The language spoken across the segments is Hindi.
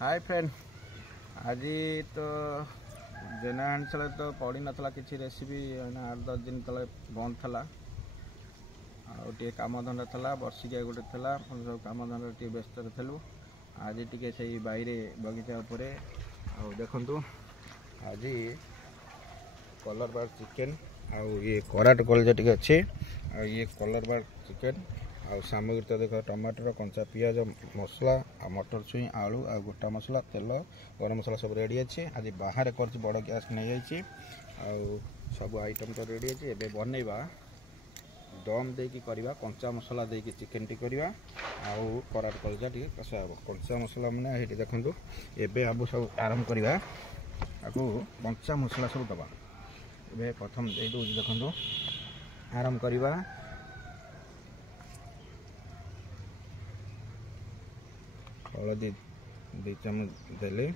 Hi friend. आज तो जेना आंचल तो पड़ी नाला किसी रेसिपी 8-10 दिन तले बंद था। आगे कम धंदा था वर्षिकिया गोटे था सब कम धंदा टे व्यस्त थलु। आज टे से बाहर बगीचा उपर देखु आज कलर बार चिकेन आउ ये कराट कलजा टे अच्छे ये कलर बार चिकेन आउ सामग्री तो देख टमाटर कंचा पियाज मसला आ मटर छुई आलू आ गोटा मसला तेल गरम मसला सब रेडी अच्छे। आज बाहर कर बड़ गैस नहीं जाइए सब आइटम तो रेडी अच्छे। एबे बनैबा दम देकी करवा कंचा मसला देकी चिकेन टी करवा आउ कराट कलजा टी कषा हे कंचा मसला मैंने ये देखो एबे अब सब आरंभ करवा आपको कंचा मसला सब दबा ए प्रथम दे दो देखो आरंभ करवा हलदी 2 चम्मच देले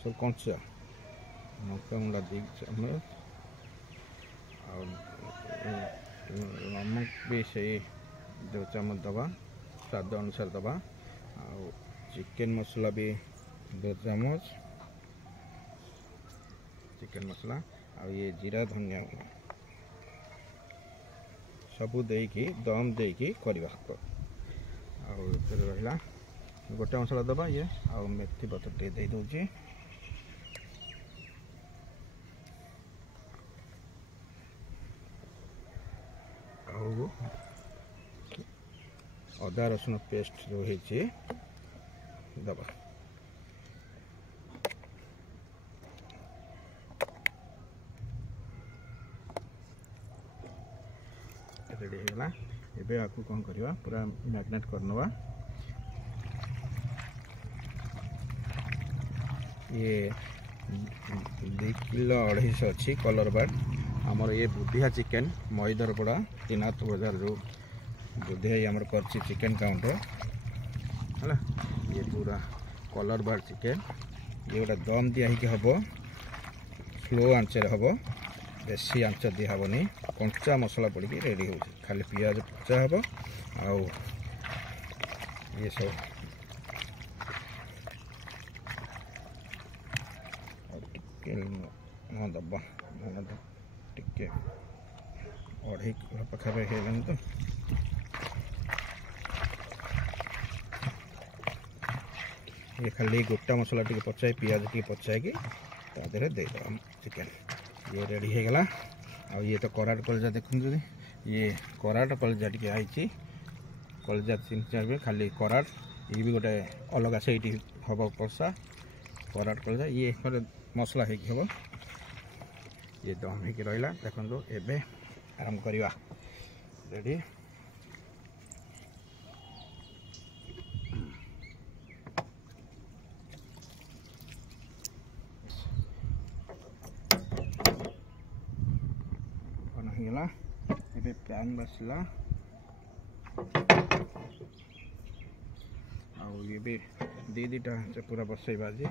सब कंचा मक्का मुला 2 चम्मच नमक भी से 2 चम्मच दबा स्वाद अनुसार दबा चिकेन मसला भी 2 चम्मच चिकेन मसला ये जीरा धनिया सबू देकी दम देकी करवा रहा गोटे मसला दबा ये आउ मेथी पत्र टे दे दूची अदा रसुण पेस्ट रही दबा रेडी होगा। एबे आपको कौन करवा पूरा मैग्नेट करनवा ये 2 किलो 250 अच्छी कलर बार आमर ये बुधिया चिकेन मैदर पड़ा तीनाथ बजार जो बुधिया आमर कर चिकेन काउंटर है ये पूरा कलर बार चिकेन ये गोटे दम दिया हम स्लो आंचर हम बेसी आंच दी हेनी कंचा मसला पड़ी रेडी हो खाली पियाज पचा हे आउ ये सब दबा टे 2.5 किलो पाखापाखि तो ये खाली गोटा मसला टे पचाए पियाज टे पचाए दे चिकेन ये रेडी हो गला। ये तो कराट कलजा देखते ये कराट कलजा टे आई कलजा 3-4 खाली कराट ये भी गोटे अलग से हम कषा कराट कलजा ये मसला हम ये दम हो रहा देखो एबे आरंभ करवा रेडी गला एबे पैन बसला ये भी दीटा पूरा बसैबा जी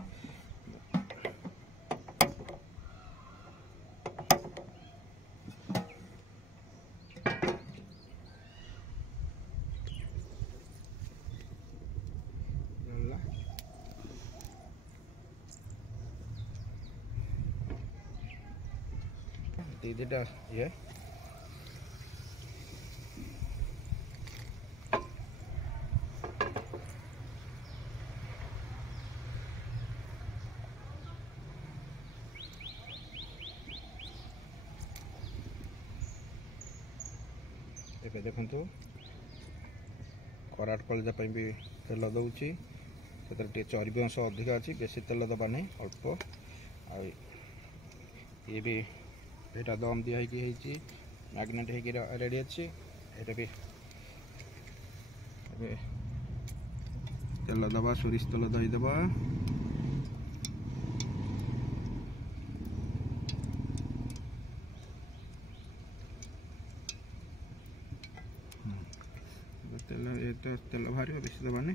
दीटा ये देखु कराट कलजा भी तेल दौची से चर्बी अंश अधिक अच्छी बेसी तेल दबा नहीं अल्प ये भी यहाँ दम दिखाई मैग्नेट हो रेडी अच्छी ये भी तेल दबा सोरिष तेल दही दबा तेल बाहर बेस दबानी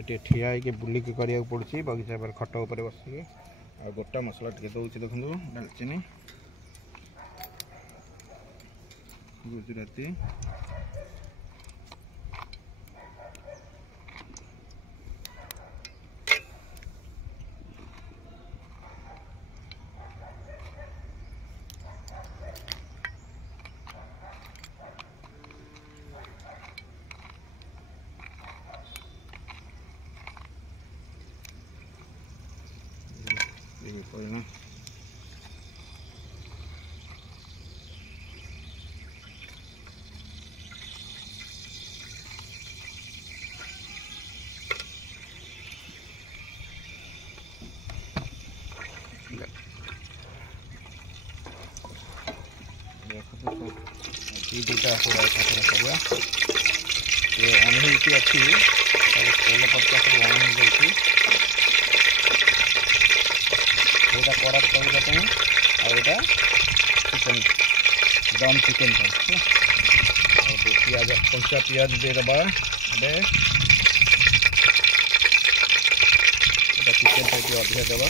टे ठिया हो बुलिकी करा पड़ी बगीचा पर खट उपर बसिक आ गोटा मसला टे दौर देखो दालचीनी गुजराती पड़ना दुटा करवा ये अनहिटी अच्छी तेल पत्ता सब अण हो जाए यहाँ कराट करने आटा चिकेन दम चिकेन पियाज कंचा पियाज देदबा चिकेन टाइप अधिका देवा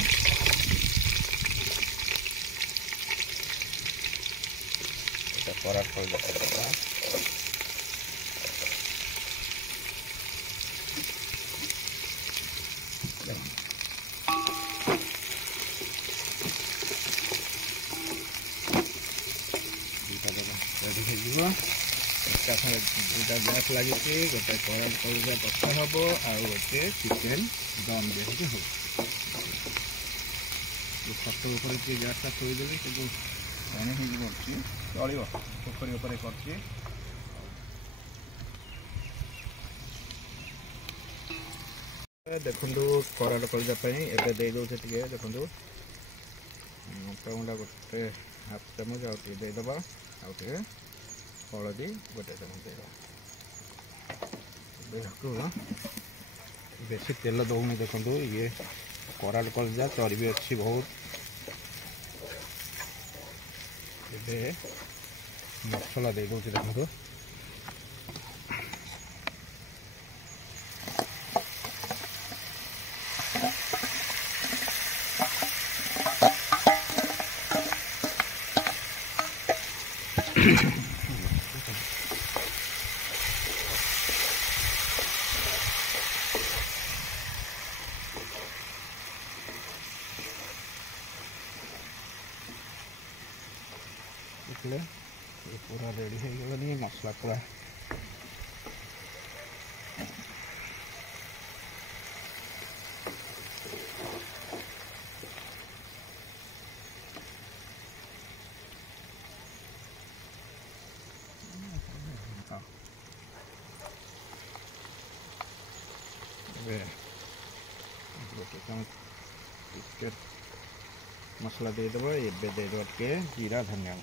कराट कर दुटा गैस लगी गोटे कराट कर कथा हम आउ गोटे चिकेन दम दिखे हो छत उपर गैसटा थोदेवी से जो पानी चलो पोखरी उपर कर देखु कराट करने दे दे देखु लंका गोटे हाफ चामच आदबा आगे हलदी गोटे चामच देदेबा बेसी तेल दौनी देखु ये कराट कलजा चर्बी अच्छी बहुत मसला दे दूसरी देखो ये पूरा रेडी हो गलानी मसला पूरा मसला देदेव ये देदेव टे जीरा धनिया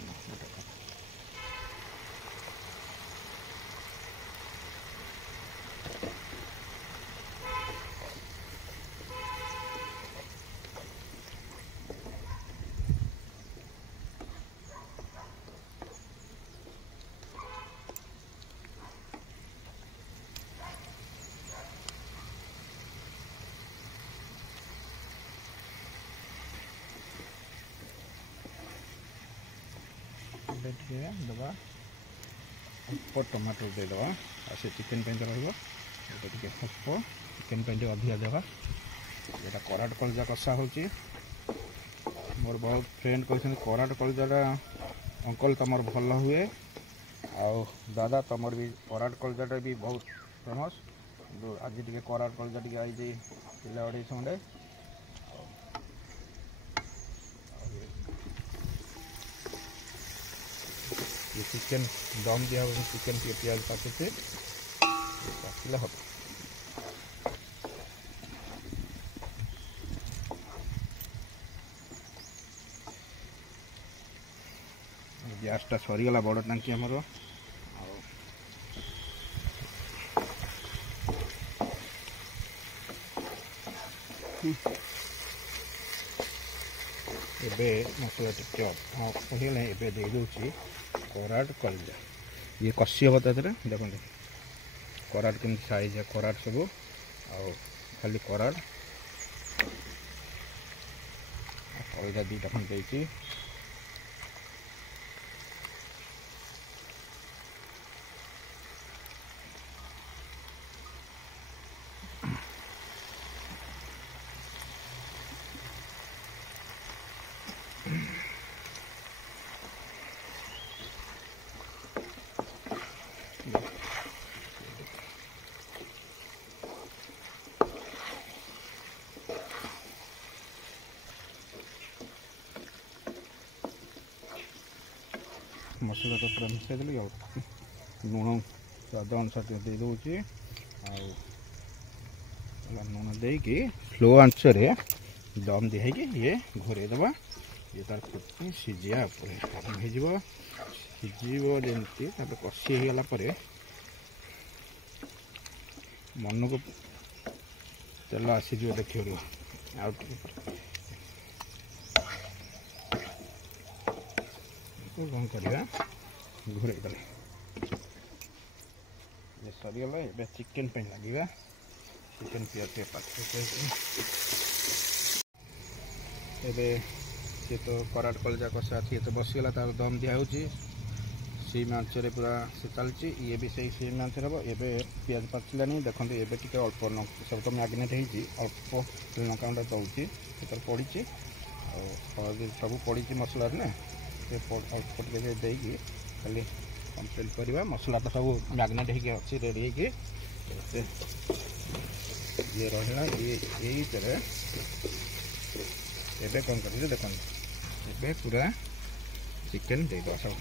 दबा अल्प टमाटर देदेव से चिकेन रही अल्प चिकेन अधिका देवा यहाँ कराट कलजा कषा हो मोर बहुत फ्रेंड कहते कराट कलजा अंकल तुम भल हुए आउ दादा तुम भी कराट कलजाटा भी बहुत फेमस आज टे कराट कलजा टे आई किलो 250 खंडे चिकेन दम दिया चिकेन के प्याज काटुचे काटिले हम गैसटा सरीगला बड़ टांकी आमर एबे मसला टिके कहले एबे दे दूची कराट कलजा ये कषि हम देखो कराट केम साइज है कराट सब आ खाली कराट कलजा 2टा खंड दे मसला तो पूरा मिसाई देली लुण स्वाद अनुसार दे दूँगी लुण देकी स्लो आंच दम दिहे ये घोरे दबा ये तार सीझा सिझी जमी कषि होगला मन को तेल आसीज देखिए कौन करवा घूरे दे सरीगला ए चिकेन लगे चिकेन पियाज सी तो कराट कलजा कषा अच्छी तो बसीगला तार दम दिखाई सीम आंचरे पूरा से चलती ये भी सही सीम आंचर हम एवं पियाज पाचिलानी देखते एवं टे अल्प सब तो मैग्नेट अल्प लंका दौची पड़ी हल्दी सब पड़ी मसला ना अल्प टे देकी खाली कंप्लीट करवा मसला तो सब मैग्नेट अच्छी रेडी ये रहा ये एबे कौन कर देखो एबे पूरा चिकेन दे दो सब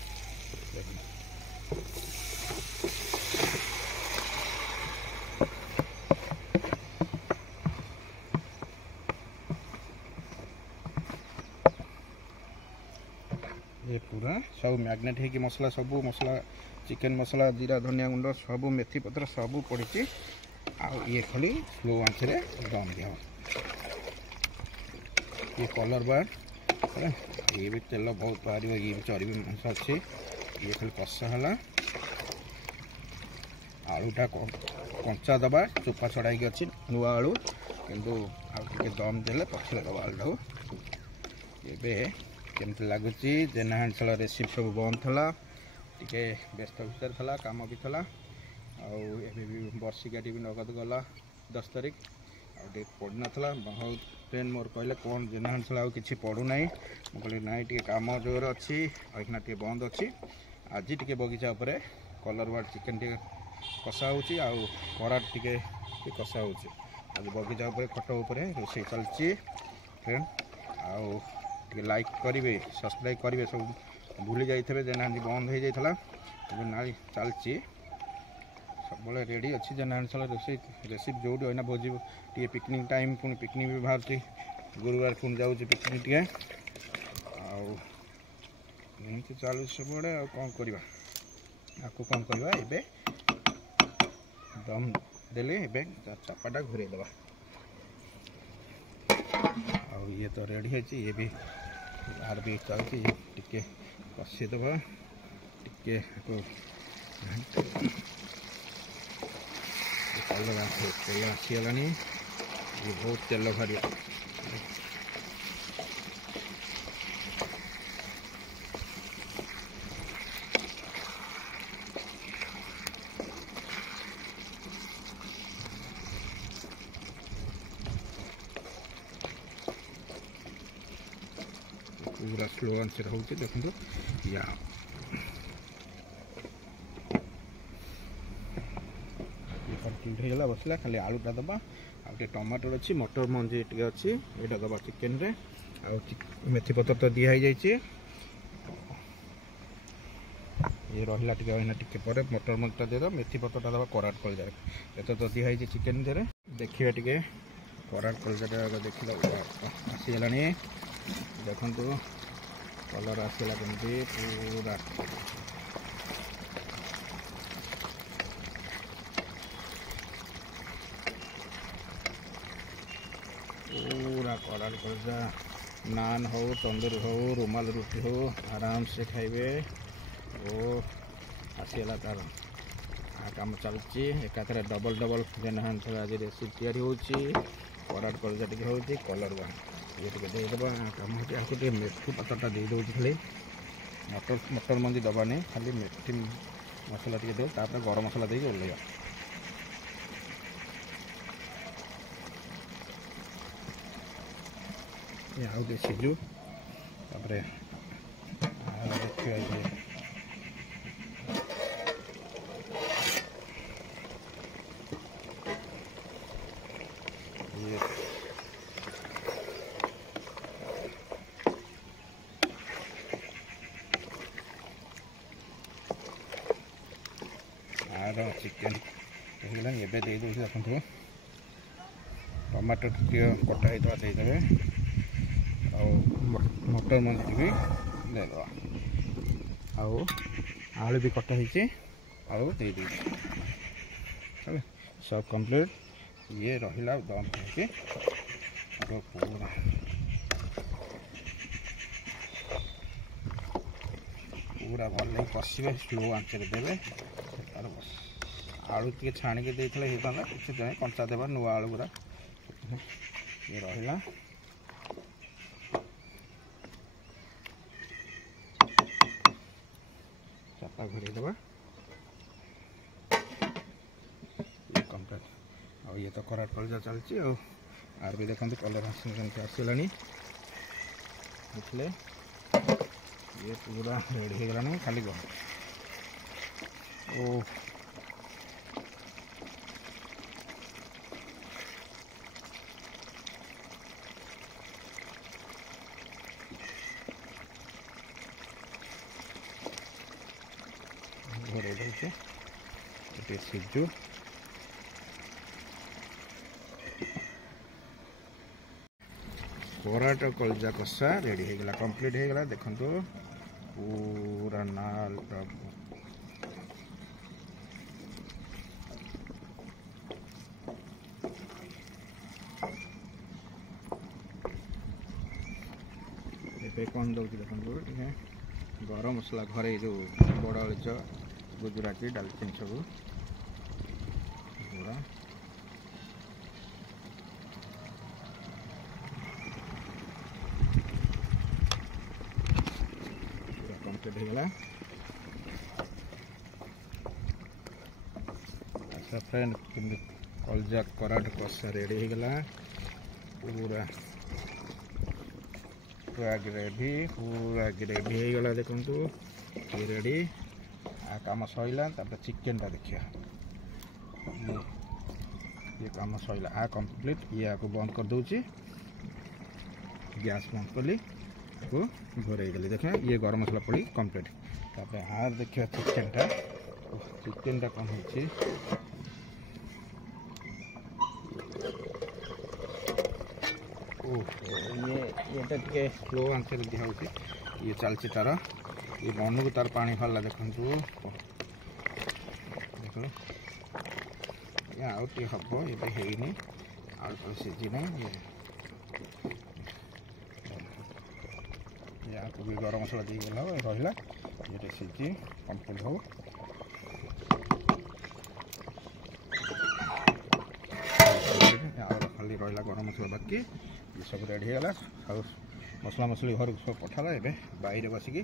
ये पूरा सब मैग्नेट है कि मसला सब मसला चिकेन मसला जीरा धनिया गुंड सब मेथी पत्र सब पड़ी ये खाली स्लो आंच दम दिया ये कलर बार ये भी तेल बहुत बाहर ये भी चर्बी मांस अच्छी ये खाली कषा है आलूटा कंचा दबा चोपा छड़ाई अच्छी नुआ आलू किंतु आगे दम देले पछले दबा आलू ये केमती लगुच जेना हांडसाल रेसिपी सब बंद था टे व्यस्त भितर था कम भी था वर्षिका भी नगद गला 10 तारीख आगे पड़ी नाला बहुत फ्रेंड मोर कहले कौन जेना हांडसाल आउ कि पड़ूना मुझे ना टे कम जोर अच्छी अना टे बंद अच्छी आज टे बगीचा उपर कलर वार्ड चिकेन टे कषा होराट टे कषा हो आज बगीचा उपर खट उपर रोसे चलती फ्रेंड आउ लाइक करेंगे सब्सक्राइब करेंगे सब भूली जाइए जेना हांडी बंद हो जाता ना चलती सब रेडी अच्छी जेना हांडसाल रेसिपी जो अना भोजी टे पिकनिक टाइम पुणी पिकनिक भी बाहर गुरुवार पुणी जाऊँ पिकनिक टे आमती चलू सब कौन करवा आपको कौन करवा ए दम देले ए चापाटा घूरे दबा ये तो रेडी है ये भी आर भी चलती टे कषिदेव टे तेल आसीगला ये बहुत तेल भारी पूरा स्लो आंच रोचे देखो या कंप्लीट होगा बसला खाली आलूटा दबा आगे टमाटर अच्छी मटर मंजी टे अच्छी यहाँ दबा चिकेन रे मेथी पत्र तो दिखाई जाइए ये रहा टे पर मटर मंजीटा दे मेथी पत्रटा दबा कराट कलजा ये तो दिखाई चिकेन दे देखिए टे कराट कलजाटा देखला आसीगला देखु कलर आसला कमी पूरा पूरा कराट कलजा नान हो तंदूरी हो रुमाल रुटी हो आराम से खाइबे ओ आसीगला तार काम चलती एकाथरे डबल डबल जेना हांडसाल आज रेसिपी तैयारी होची कराट कलजा टे हो कलर वन ये टे देदेबा कम होते मेथी पत्रटा दे दूँ खाली मटर मंजी दबानी खाली मेथी मसला टे दे गरम मसला दे ओल्लैया ये आउ सिझु देखिए ये आर चिकेन हो एबे दे दे देखो टमाटो टे कटा होता देदेवे मटर मंजी भी देदे आलू भी कटा हो दे सब कंप्लीट ये रहा दम हो पूरा पूरा भल लगे कषे स्लो आंच देवे आलू टे छाणिक देता किसी कंचा देवा नुआ आलू गुरा ये रहा चापा घोर देवा ये कंप्लीट और ये तो कराट कलजा चलती आर भी देखते कलर आसला देखले ये पूरा रेडी हो गलानी खाली गरम ओ घोड़े दे सीजू कराट कलजा कषा रेडी हो गला कंप्लीट हो गला देखो पूरा नाल कौन दौर देखो गरम मसला घरे जो बड़ अलिच गुजराती डालचिन सब पूरा कंप्लीट हो गला। अच्छा फ्रेंड कलजा कराट कषा रेडी हो गला पूरा पूरा ग्रेवी हो गला देखु ये रेडी आ काम सैला चिकेन टा देखिए ये काम सैला आ कंप्लीट ये आपको बंद कर दूची गैस बंद कली को घोरे गली देखिए ये गरम मसला पड़ी कंप्लीट तापर आर देखिए चिकेन टा कौन होची ये टे स्लो आंच दिखाऊँ ये चलती तार ये मन को तार पानी फरला देखु देख आउटे हम ये है आलू सीझी ना या भी गरम मसला दी गला रहा ये सीझी कंप्लीट हो खाली रहा गरम मसला बाकी ये सब रेडी होगा मसला मसली घर सब पठाला ए बाहर बसिकी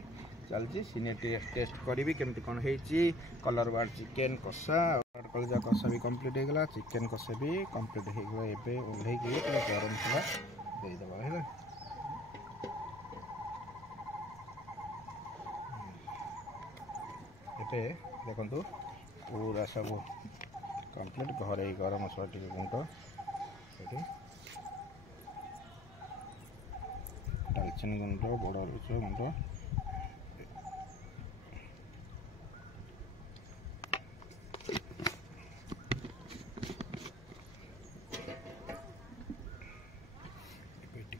चलती सीने टेस्ट करी केमती कौन होती कलर बार चिकेन कषा कलजा कषा भी कंप्लीट हो गला चिकेन कषा भी कंप्लीट हो गला एबे ओल्हे गरम मसला देदेबा है ये देखो पूरा सब कंप्लीट घरे गरम मसला टे गुंड दालचीनी गुंड बड़ अलिच गुंड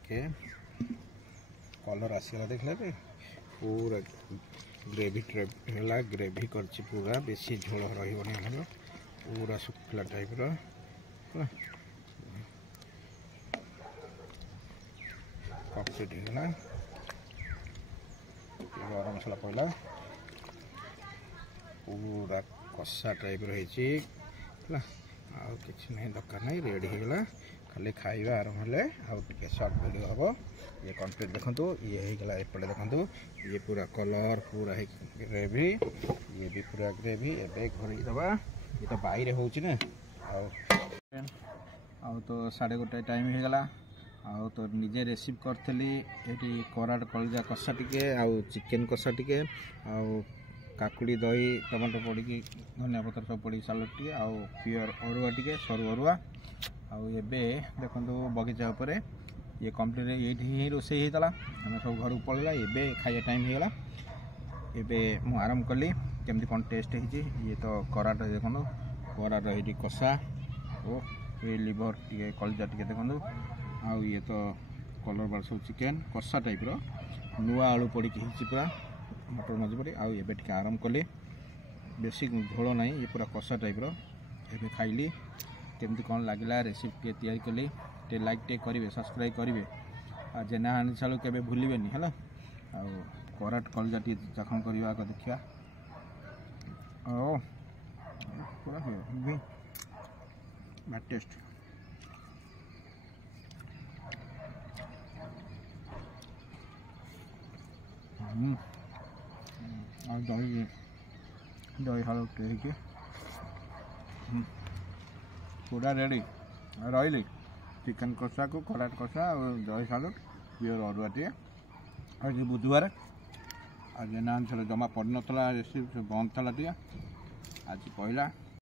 टे कलर आसला देखले पूरा ग्रेवी ग्रेवी कर पूरा बेसी झोल रही पूरा शुक्ला टाइप कंप्लीट होगा गरम मसला पड़ा पूरा कषा टाइप रही किसी ना दरकार नहीं रेडी होगा खाली खाଇବା आरंभ हेले आउटे सर्ट वीडियो हम ये कंप्लीट देखो ये होगा एपटे देखो ये पूरा कलर पूरा ग्रेवी ये भी पूरा ग्रेवी एबे घोड़ी दबा ये तो बाहर होना आउ तो 1:30 टाइम हो गला आउ तो निजे रिसीव करी ये कराट कलजा कषा टिके आउ चिकेन कषा टिके आउ काकुड़ी दही टमाटो पड़ी धनिया पत्र सब पड़ी सालड टे आउ प्योर अरुआ टिके सरू अरुआ आउ एबे देखो बगीचा उपरे ये कंप्लीट ये रोसे होता आम सब घर को पड़ेगा एबे खाଇବା टाइम हो गला एबे मु आरंभ कली केमती कौन टेस्ट है ये तो कराट देखो कराट ये कषा ओ ये लिवर टे कलजा टे देखो आउ ये तो कलर बार सब चिकेन कषा टाइप नुआ आलू पड़ी पूरा मटर मझी पड़ी आउ ये टे आराम कले बेसी झोल ना ये पूरा कषा टाइप एवं खाइली केमती कौन लगे रेसिपी तैयारी कली टे लाइक टे करेंगे सब्सक्राइब करेंगे आ जेना हांडीशाल के भूलें है कराट कलजा टे चखण करवा देखा ओ पूरा टेस्ट दही दही हाल पूरा रेडी रही चिकेन कषा को कराट कषा और दही सालड प्योर अरुआ टे आज बुधवार आज ना जमा पड़ नाला रेसिपी बंद था टे आज पहला